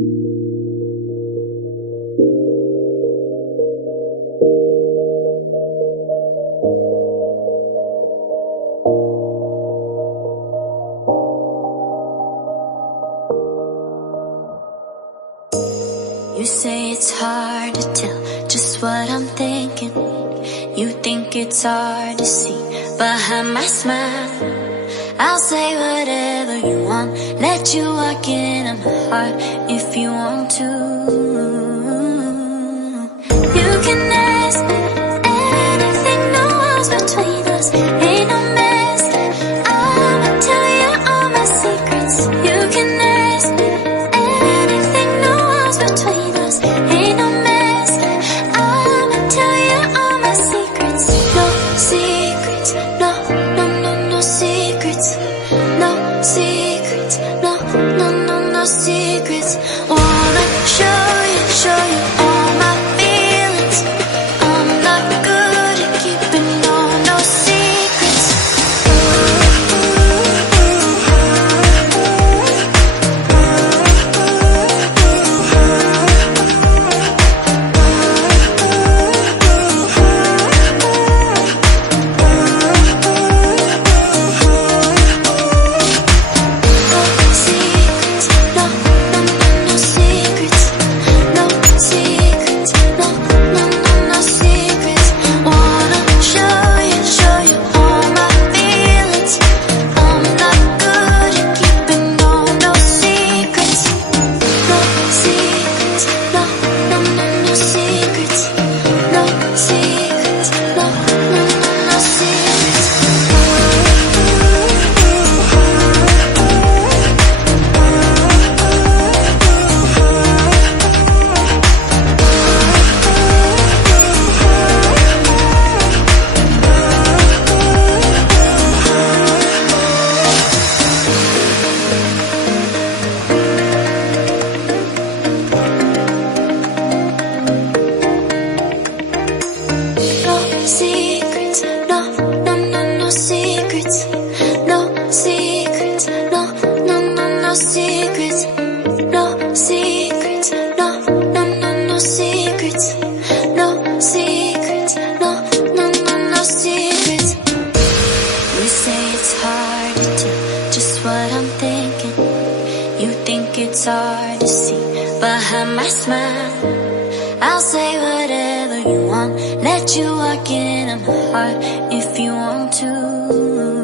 You say it's hard to tell just what I'm thinking. You think it's hard to see behind my smile. I'll say whatever you want, let you walk into my heart if you want to. You can ask me anything, no walls between us, ain't no mess. I'ma tell you all my secrets. You can ask me anything, no walls between us, ain't no mess. I'ma tell you all my secrets. No secrets, no, no, no, no secrets. No secrets, no, no, no, no secrets. Wanna show you all my feelings. I'm not good at keeping no secrets. It's hard to see behind my smile. I'll say whatever you want, let you walk into my heart if you want to.